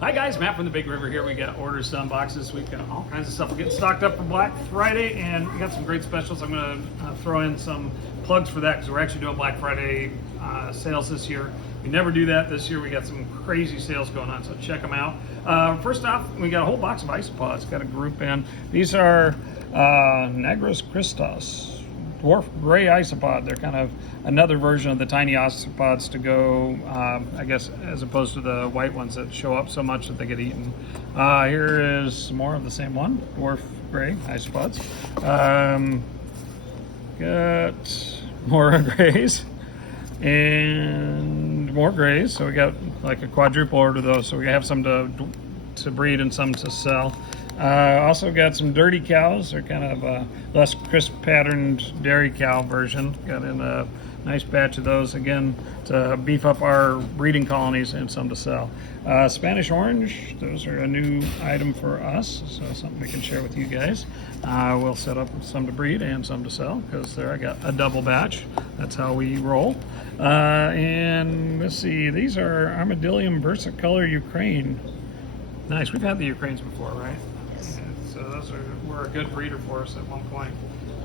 Hi guys, Matt from the Big River here. We got orders done, boxes this week, got all kinds of stuff. We're getting stocked up for Black Friday, and we got some great specials. I'm going to throw in some plugs for that because we're actually doing Black Friday sales this year. We never do that this year. We got some crazy sales going on, so check them out. First off, we got a whole box of isopods. Got a group in. These are Negros Christos, dwarf gray isopod. They're kind of another version of the tiny isopods to go, I guess, as opposed to the white ones that show up so much that they get eaten. Here is more of the same one, dwarf gray isopods. Got more grays and more grays. So we got like a quadruple order of those. So we have some to breed and some to sell. Also got some dirty cows. They're kind of a less crisp patterned dairy cow version. Got in a nice batch of those again to beef up our breeding colonies, and some to sell. Spanish orange, those are a new item for us, so something we can share with you guys. We'll set up some to breed and some to sell because there I got a double batch. That's how we roll. And let's see, these are Armadillium versicolor Ukraine. Nice, we've had the Ukraines before, right? So those were a good breeder for us at one point.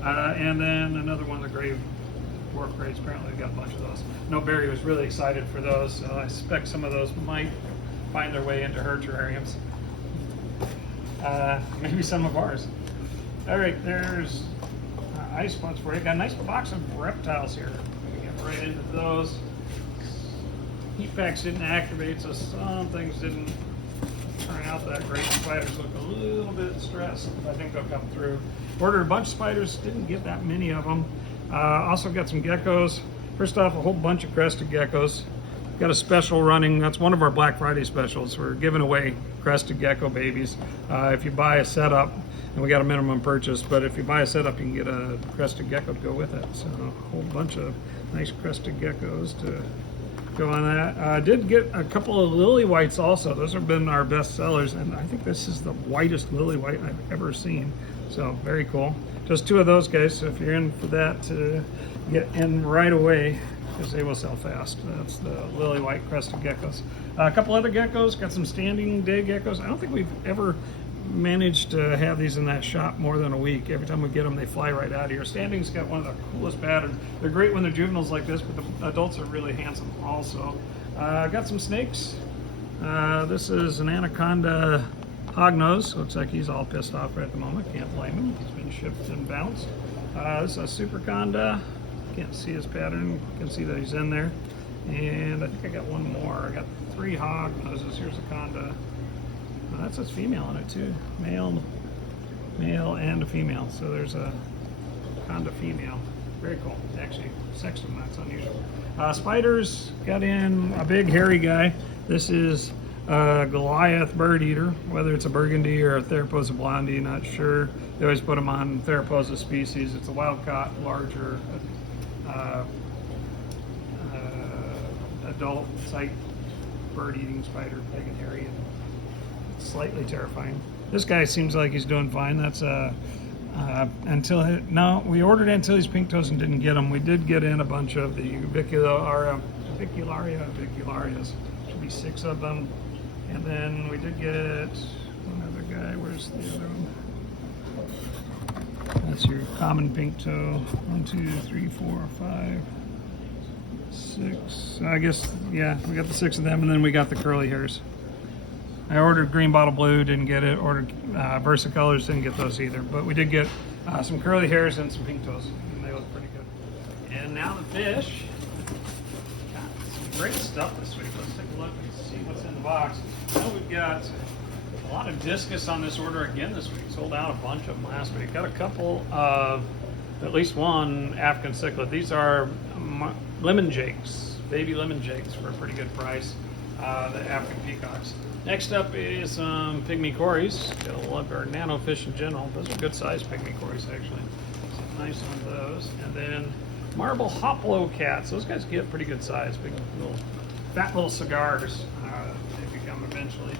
And then another one, the gray dwarf grays. Apparently we got a bunch of those. No, Barry was really excited for those, so I suspect some of those might find their way into her terrariums. Maybe some of ours. All right, there's isopods for you. Got a nice box of reptiles here. We get right into those. Heat packs didn't activate, so some things didn't turn out that great. Spiders look a little bit stressed. I think they'll come through. Ordered a bunch of spiders, didn't get that many of them. Also got some geckos. First off, a whole bunch of crested geckos. Got a special running. That's one of our Black Friday specials. We're giving away crested gecko babies. If you buy a setup, and we got a minimum purchase, but if you buy a setup, you can get a crested gecko to go with it. So a whole bunch of nice crested geckos to go on that. I did get a couple of lily whites also. Those have been our best sellers, and I think this is the whitest lily white I've ever seen. So very cool. Just two of those guys, so if you're in for that, to get in right away because they will sell fast. That's the lily white crested geckos. A couple other geckos, got some standing day geckos. I don't think we've ever managed to have these in that shop more than a week. Every time we get them, they fly right out of here. Standing's got one of the coolest patterns. They're great when they're juveniles like this, but the adults are really handsome also. Got some snakes. This is an anaconda hognose. Looks like he's all pissed off right at the moment. Can't blame him. He's been shipped and bounced. This is a superconda. Can't see his pattern. You can see that he's in there. And I think I got one more. I got 3 hog noses. Here's a conda. That says female in it too. Male, and a female. So there's a conda female. Very cool. Actually, sex them, that's unusual. Spiders, got in a big hairy guy. This is a Goliath bird eater, whether it's a burgundy or a Theraposa blondie, not sure. They always put them on Theraposa species. It's a wild-caught, larger adult type bird-eating spider, big and hairy and slightly terrifying. This guy seems like he's doing fine. That's no, we ordered Antilles pink toes and didn't get them. We did get in a bunch of the vicularia. Should be 6 of them. And then we did get another guy. Where's the other one? That's your common pink toe. 1, 2, 3, 4, 5, 6. I guess, yeah, we got the 6 of them, and then we got the curly hairs. I ordered green bottle blue, didn't get it. Ordered versicolors, didn't get those either. But we did get some curly hairs and some pink toes, and they look pretty good. And now the fish. Got some great stuff this week. Let's take a look and see what's in the box. Now we've got a lot of discus on this order again this week. Sold out a bunch of them last week. Got a couple of, at least one African cichlid. These are lemon jakes, baby lemon jakes for a pretty good price. The African peacocks. Next up is some pygmy cories. Gotta love our nano fish in general. Those are good sized pygmy cories actually. So nice on those. And then marble hoplo cats. Those guys get pretty good size. Big little, fat little cigars. They become eventually.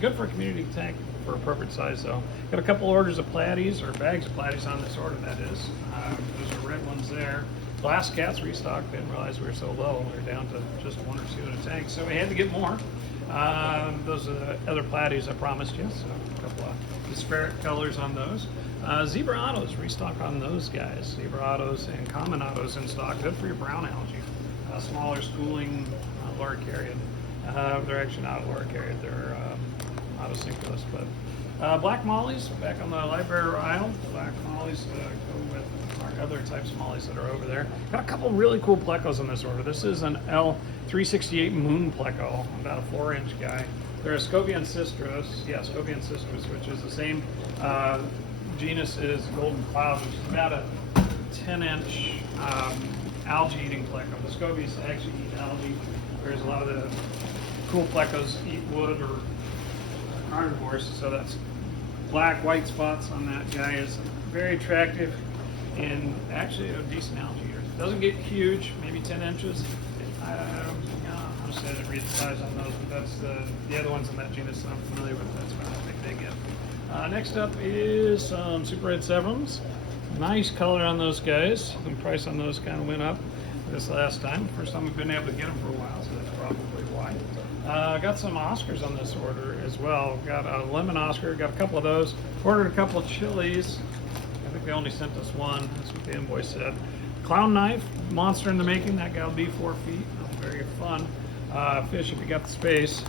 Good for a community tank for appropriate size though. Got a couple orders of platies, or bags of platies on this order that is. Those are red ones there. Glass cats restocked. Didn't realize we were so low. We were down to just 1 or 2 in a tank, so we had to get more. Those are the other platies I promised you. So a couple of disparate colors on those. Zebra autos, restock on those guys. Zebra autos and common autos in stock. Good for your brown algae. Smaller schooling loricariid. They're actually not loricariid. They're autosynchronous. But black mollies, back on the library aisle. Black mollies go with our other types of mollies that are over there. Got a couple really cool plecos in this order. This is an L368 moon pleco, about a 4-inch guy. They're a Scobian cistrus, Scobian cistrus, which is the same genus as golden cloud, which is about a 10-inch algae-eating pleco. The scobies actually eat algae, whereas a lot of the cool plecos eat wood or carnivores. So that's black, white spots on that guy is very attractive and actually a decent algae eater. Doesn't get huge, maybe 10 inches. Honestly, I didn't read the size on those, but that's the other ones in that genus that I'm familiar with. That's about how big they get. Next up is some Super Red Severums. Nice color on those guys. The price on those kind of went up this last time. First time we've been able to get them for a while, so that's probably why. Got some Oscars on this order as well. Got a lemon Oscar, got a couple of those. Ordered a couple of chilies. I think they only sent us one. That's what the invoice said. Clown knife, monster in the making. That guy will be 4 feet. Very fun fish if you got the space.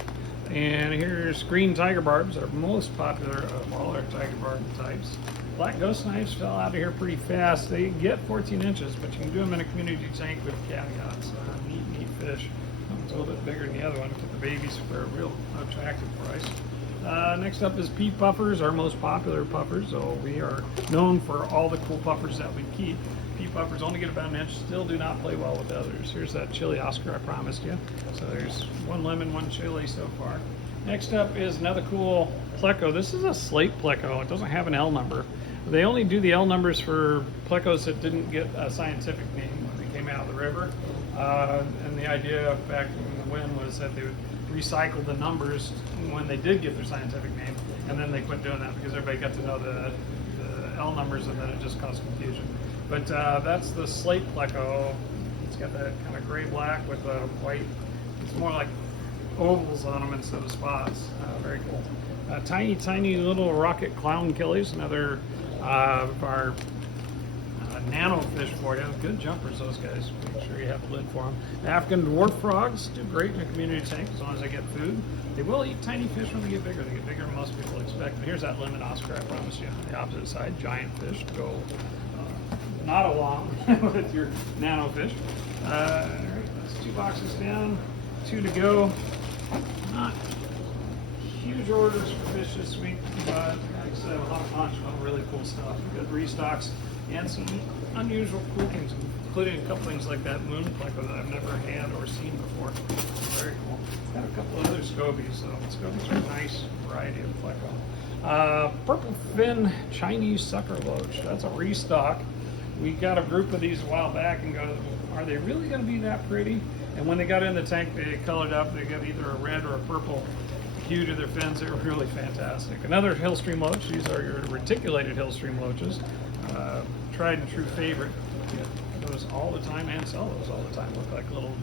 And here's green tiger barbs, our most popular of all our tiger barb types. Black ghost knives fell out of here pretty fast. They get 14 inches, but you can do them in a community tank with caveats. Neat fish. One's a little bit bigger than the other one. Get the babies for a real attractive price. Next up is pea puffers, our most popular puffers. So we are known for all the cool puffers that we keep. Pea puffers only get about an inch, still do not play well with others. Here's that chili Oscar I promised you. So there's one lemon, one chili so far. Next up is another cool pleco. This is a slate pleco. It doesn't have an L number. They only do the L numbers for plecos that didn't get a scientific name when they came out of the river. And the idea back when was that they would recycle the numbers when they did get their scientific name, and then they quit doing that because everybody got to know the L numbers, and then it just caused confusion. But that's the slate pleco. It's got that kind of gray-black with a white. It's more like ovals on them instead of spots. Very cool. Tiny little rocket clown killies. Another of our nano fish for you. Good jumpers, those guys. Make sure you have a lid for them. African dwarf frogs do great in a community tank as long as they get food. They will eat tiny fish when they get bigger. They get bigger than most people expect. But here's that lemon Oscar I promised you. On the opposite side, giant fish go not along with your nano fish. All right, that's 2 boxes down, 2 to go. Not huge orders for fish this week, but like I said, a lot of punch, a lot of really cool stuff. Good restocks and some unusual cool things, including a couple things like that moon pleco that I've never had or seen before. Very cool. Got a couple other scobies, so scobies are a nice variety of pleco. Purple fin Chinese sucker loach. That's a restock. We got a group of these a while back and go, are they really going to be that pretty? And when they got in the tank, they colored up. They got either a red or a purple hue to their fins. They were really fantastic. Another hillstream loach. These are your reticulated hillstream loaches. Tried and true favorite. Get those all the time and sell those all the time. Look like little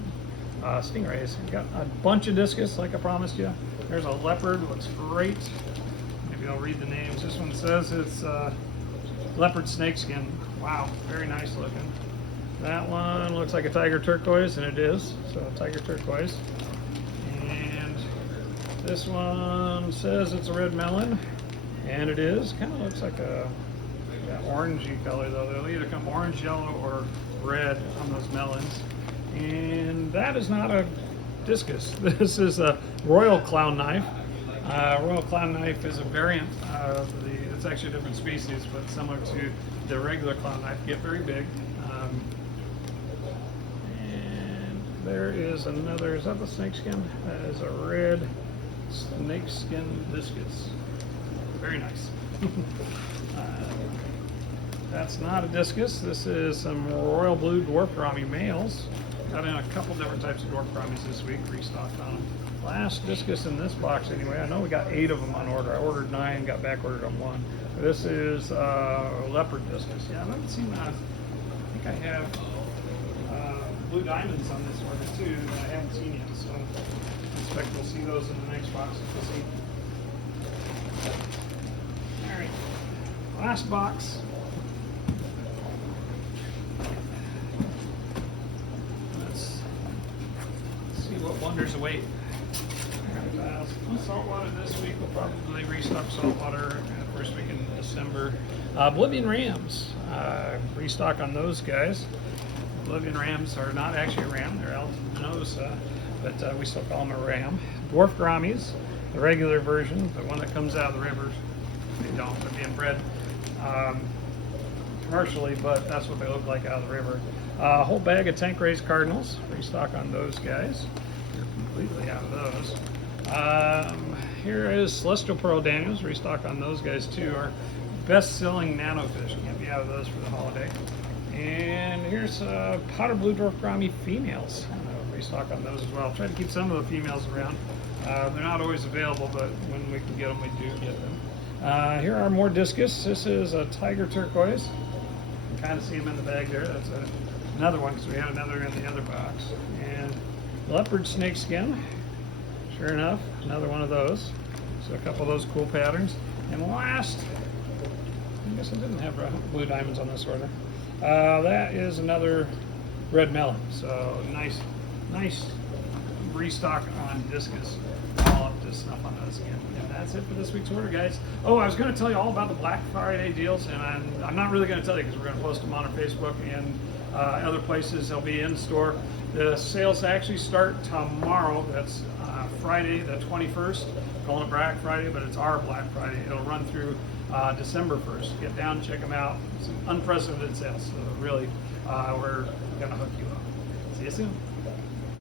stingrays. We got a bunch of discus, like I promised you. There's a leopard. Looks great. Maybe I'll read the names. This one says it's leopard snakeskin. Wow, very nice looking. That one looks like a tiger turquoise, and it is. So tiger turquoise. And this one says it's a red melon, and it is. Kind of looks like a orangey color though. They'll either come orange, yellow, or red on those melons. And that is not a discus. This is a royal clown knife. Royal clown knife is a variant of it's actually a different species, but similar to the regular clown knife. Get very big. And there is another, is that the snakeskin? That is a red snakeskin discus. Very nice. That's not a discus. This is some royal blue dwarf gourami males. Got in a couple different types of dwarf gouramis this week, restocked on them. Last discus in this box anyway. I know we got 8 of them on order. I ordered 9, got back ordered on 1. This is leopard discus. Yeah, I haven't seen that. I think I have blue diamonds on this order too that I haven't seen yet, so I expect we'll see those in the next box if we'll see. Alright, last box. Let's see what wonders await. Saltwater this week. We'll probably restock saltwater first week in December. Oblivion rams. Restock on those guys. Oblivion rams are not actually a ram, they're Altinosa, but we still call them a ram. Dwarf grammies, the regular version, the one that comes out of the rivers. They don't, they're being bred commercially, but that's what they look like out of the river. A whole bag of tank raised cardinals. Restock on those guys. They're completely out of those. Here is Celestial Pearl Daniels. Restock on those guys too. Our best-selling nanofish. Can't be out of those for the holiday. And here's powder blue dwarf gourami females. Restock on those as well. Try to keep some of the females around. They're not always available, but when we can get them, we do get them. Here are more discus. This is a tiger turquoise. You can kind of see them in the bag there. That's another one because we had another in the other box. And leopard snake skin. Sure enough, another one of those. So a couple of those cool patterns. And last, I guess I didn't have blue diamonds on this order. That is another red melon. So nice restock on discus. All up to snuff on those again. And that's it for this week's order, guys. Oh, I was going to tell you all about the Black Friday deals, and I'm not really going to tell you because we're going to post them on our Facebook and other places. They'll be in store. The sales actually start tomorrow. That's Friday the 21st. Calling it Black Friday, but it's our Black Friday. It'll run through December 1st. Get down, check them out. Some unprecedented sales. So really, we're going to hook you up. See you soon.